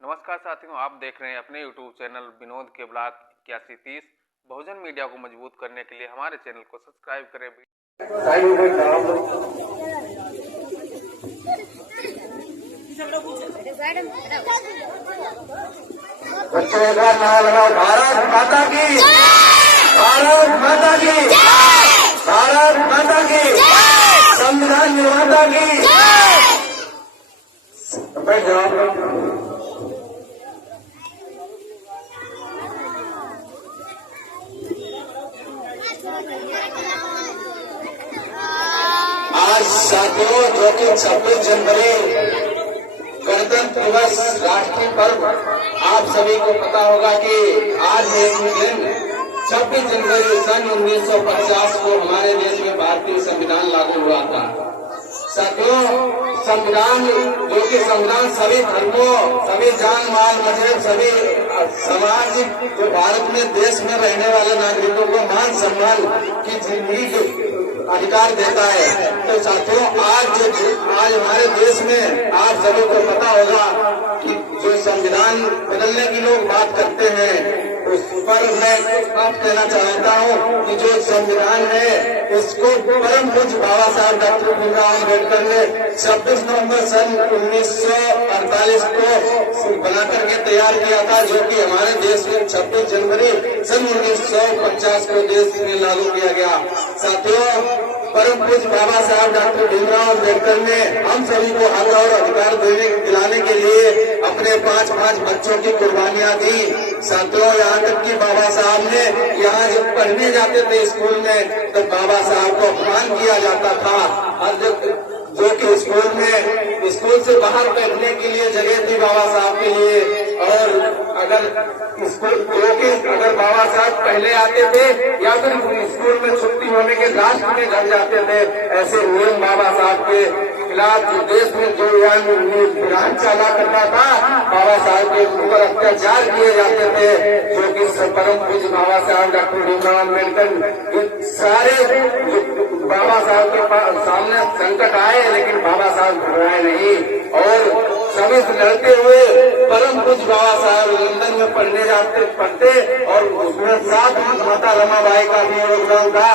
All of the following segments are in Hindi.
नमस्कार साथियों, आप देख रहे हैं अपने YouTube चैनल विनोद के ब्लॉग 8130। बहुजन मीडिया को मजबूत करने के लिए हमारे चैनल को सब्सक्राइब करें। भारत माता की, भारत माता की, भारत माता की, संविधान निर्माता की। आज साथियों, जो कि 26 जनवरी गणतंत्र दिवस राष्ट्रीय पर्व, आप सभी को पता होगा कि आज एक दिन 26 जनवरी सन 1950 को हमारे देश में भारतीय संविधान लागू हुआ था। साथियों, संविधान जो कि संविधान सभी धर्मों, सभी जान माल मजहब, सभी समाज, जो भारत में देश में रहने वाले नागरिकों को मान सम्मान की जिंदगी के अधिकार देता है। तो साथियों, आज हमारे देश में आप सभी को पता होगा कि जो संविधान बदलने की लोग बात करते हैं, उस पर मैं बात कहना चाहता हूँ कि जो संविधान है इसको परम पूज्य बाबा साहब डॉक्टर भीमराव अम्बेडकर ने 26 नवंबर सन 1948 को बना करके तैयार किया था, जो कि हमारे देश में 26 जनवरी सन 1950 को देश में लागू किया गया। साथियों, परम पूज्य बाबा साहब डॉक्टर भीमराव अम्बेडकर ने हम सभी को हक और अधिकार दिलाने के लिए अपने 5 बच्चों की कुर्बानियां दी। साथियों, यहाँ तक कि बाबा साहब ने यहाँ जब पढ़ने जाते थे स्कूल में, तो बाबा साहब को अपमान किया जाता था। और जो कि स्कूल से बाहर बैठने के लिए जगह थी बाबा साहब के लिए, और अगर बाबा साहब पहले आते थे या फिर स्कूल में छुट्टी होने के लास्ट में घर जाते थे, ऐसे नियम बाबा साहब के खिलाफ देश में जो विधान चला करता था, बाबा साहब के ऊपर अत्याचार किए जाते थे, जो कि परम पूज्य बाबा साहब डॉक्टर भीमराव अम्बेडकर सारे बाबा साहब के सामने संकट आए, लेकिन बाबा साहब घबराए नहीं और सभी से लड़ते हुए परम पूज्य बाबा साहब लंदन में पढ़ते और उसमें साथ माता रमाबाई का भी योगदान था।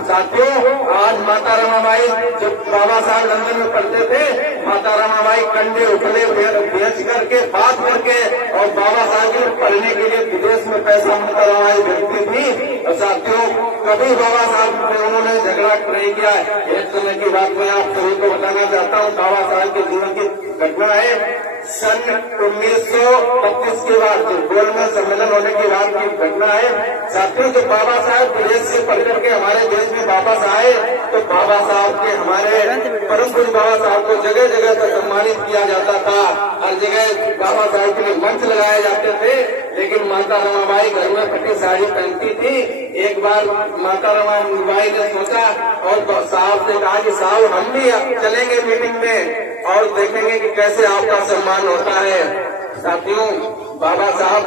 साथियों, आज माता रमाबाई जब बाबा साहब लंदन में पढ़ते थे, माता रमाबाई कंडे उठले बेच करके बात करके और बाबा साहब के पढ़ने के लिए विदेश में पैसा माता रमाबाई भेजती थी। और साथियों, कभी बाबा साहब से उन्होंने झगड़ा नहीं किया। एक समय की बात मैं आप सभी को बताना चाहता हूँ। बाबा साहब के जीवन की घटना है सन 1932 के बाद गोलमेज सम्मेलन होने के बाद की घटना है। साथियों, जब बाबा साहब विदेश से पढ़ करके हमारे देश में वापस आए, तो बाबा साहब के हमारे परम पूज्य बाबा साहब को जगह जगह पर सम्मानित किया जाता था। हर जगह बाबा साहब के लिए मंच लगाए जाते थे, लेकिन माता रमाबाई घर में फटी साड़ी पहनती थी। एक बार माता रमाबाई ने सोचा और साहब से कहा कि साहब, हम भी चलेंगे मीटिंग में और देखेंगे कि कैसे आपका सम्मान होता है। साथियों, बाबा साहब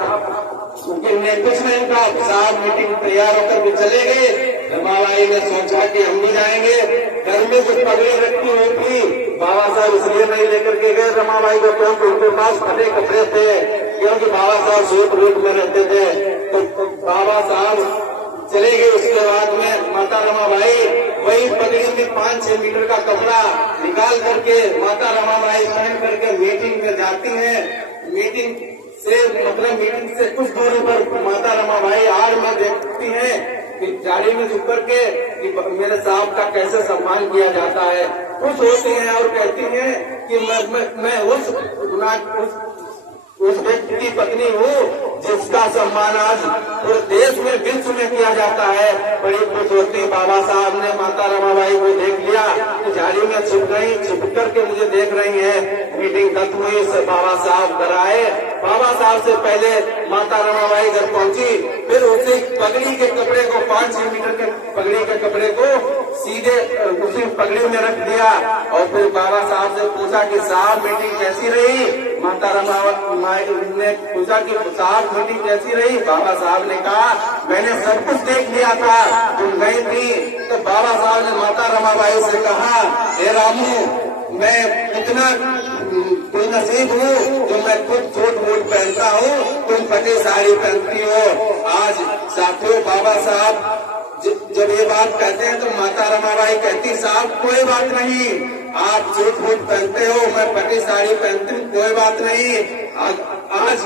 ने कुछ नहीं कहा, साहब मीटिंग तैयार होकर भी चले गए। रमाबाई ने सोचा कि हम भी जाएंगे। घर में जो पगड़ी रखी हुई थी, बाबा साहब इसलिए नहीं लेकर के गए रमाबाई को, क्योंकि उनके पास फटे कपड़े थे, क्योंकि बाबा साहब सूट रूट में रहते थे। तो बाबा साहब चले गए। उसके बाद में माता रमाबाई वही पगड़ी में 5-6 मीटर का कपड़ा निकाल करके माता रमाबाई पहन करके मीटिंग में जाती हैं। मीटिंग से कुछ दूरी पर माता रमाबाई आड़ में देखती हैं कि गाड़ी में झुक करके कि मेरे साहब का कैसे सम्मान किया जाता है। खुश होती हैं और कहती हैं कि मैं उस व्यक्ति की पत्नी हूँ जिसका सम्मान आज पूरे देश में विश्व में किया जाता है। बड़ी खुश होती। बाबा साहब ने माता रमाबाई को देख लिया कि झाड़ी में छिप करके मुझे देख रही है। मीटिंग खत्म हुई, से बाबा साहब घर आए। बाबा साहब से पहले माता रमाबाई घर पहुंची, फिर उसी पगड़ी के कपड़े को 5-6 मीटर के पगड़ी के कपड़े को सीधे उसी पगड़ी में रख दिया और फिर बाबा साहब से पूछा कि साहब मीटिंग कैसी रही। माता रमाबाई ने पूछा कि साहब मीटिंग कैसी रही। बाबा साहब ने कहा, मैंने सब कुछ देख लिया था, तुम गई थी। तो बाबा साहब ने माता रमाबाई से कहा, हे रामू, मैं इतना नसीब हूँ जो मैं खुद छोड़ फटी साड़ी पहनती हो। आज साथियों, बाबा साहब जब ये बात कहते हैं तो माता रमाबाई कहती साहब कोई बात नहीं, आप सूट बूट पहनते हो, मैं फटी साड़ी पहनती हूँ, कोई बात नहीं। आज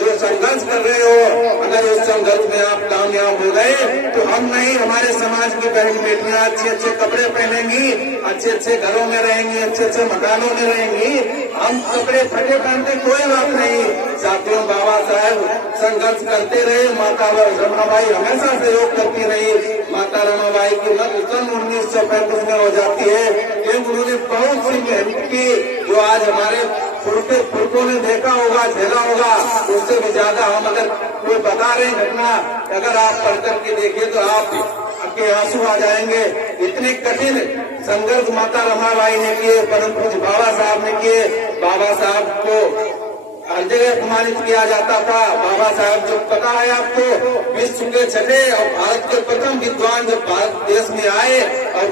जो संघर्ष कर रहे हो, अगर उस संघर्ष में आप कामयाब हो गए तो हम नहीं, हमारे समाज की बहन बेटियां अच्छे अच्छे कपड़े पहनेंगी, अच्छे अच्छे घरों में रहेंगी, अच्छे अच्छे मकानों में रहेंगी। हम कपड़े फटे पहनते कोई बात नहीं। साथियों, बाबा साहब संघर्ष करते रहे, माता रमाबाई हमेशा सहयोग करती रही। माता रमाबाई की मृत्यु सन 1935 में हो जाती है, लेकिन उन्होंने बहुत सी मेहनत की, जो आज हमारे पुरखों ने देखा होगा, झेला होगा, उससे भी ज्यादा हम अगर कोई बता रहे घटना, अगर आप पढ़ करके देखिए तो आपके आंसू आ जाएंगे। इतने कठिन संघर्ष माता रमाबाई ने किए, परम पूज्य बाबा साहब ने किए। बाबा साहब को हर जगह अपमानित किया जाता था। बाबा साहब, जो पता है आपको, विश्व के छठे और भारत के प्रथम विद्वान जब भारत देश में आए और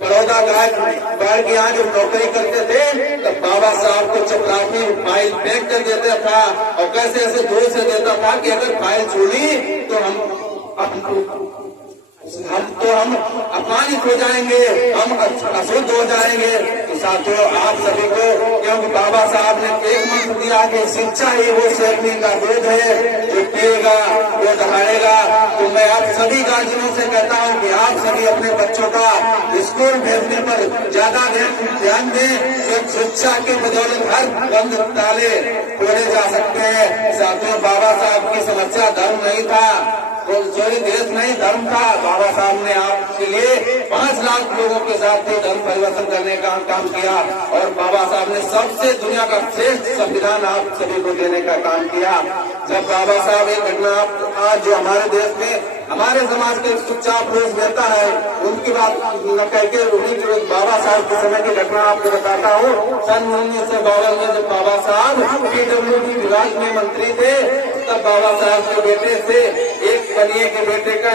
बड़ौदा बाढ़ के यहाँ जब नौकरी करते थे, तब बाबा साहब को चपरासी फाइल पैक कर देता था और कैसे ऐसे जोर से देता था कि अगर फाइल छोड़ी तो हम अपमानित हो जाएंगे, हम अशुद्ध हो जाएंगे। तो साथियों, आप सभी को, क्योंकि बाबा साहब ने एक मंत्र दिया कि शिक्षा ही वो सेवनी का दूध है, जो पिएगा वो दहाड़ेगा। तो मैं आप सभी गार्जियनों से कहता हूँ कि आप सभी अपने बच्चों का स्कूल भेजने पर ज्यादा ध्यान दें। जब शिक्षा के बदौलत हर बंद ताले खोले जा सकते हैं। साथियों, बाबा साहब की समस्या धर्म नहीं था, सॉरी देश नहीं, धर्म था। बाबा साहब ने आपके लिए 5 लाख लोगों के साथ धर्म परिवर्तन करने का काम किया और बाबा साहब ने सबसे दुनिया का श्रेष्ठ संविधान आप सभी को देने का काम किया। जब बाबा साहब एक घटना आज जो हमारे देश में हमारे समाज के चुपचाप रोज रहता है, उनकी बात न कहकर उन्हीं बाबा साहब के समय की घटना आपको बताता हूँ। सन 1952 में जब बाबा साहब PWD विभाग में मंत्री थे, तब बाबा साहब के बेटे से एक बनिए के बेटे का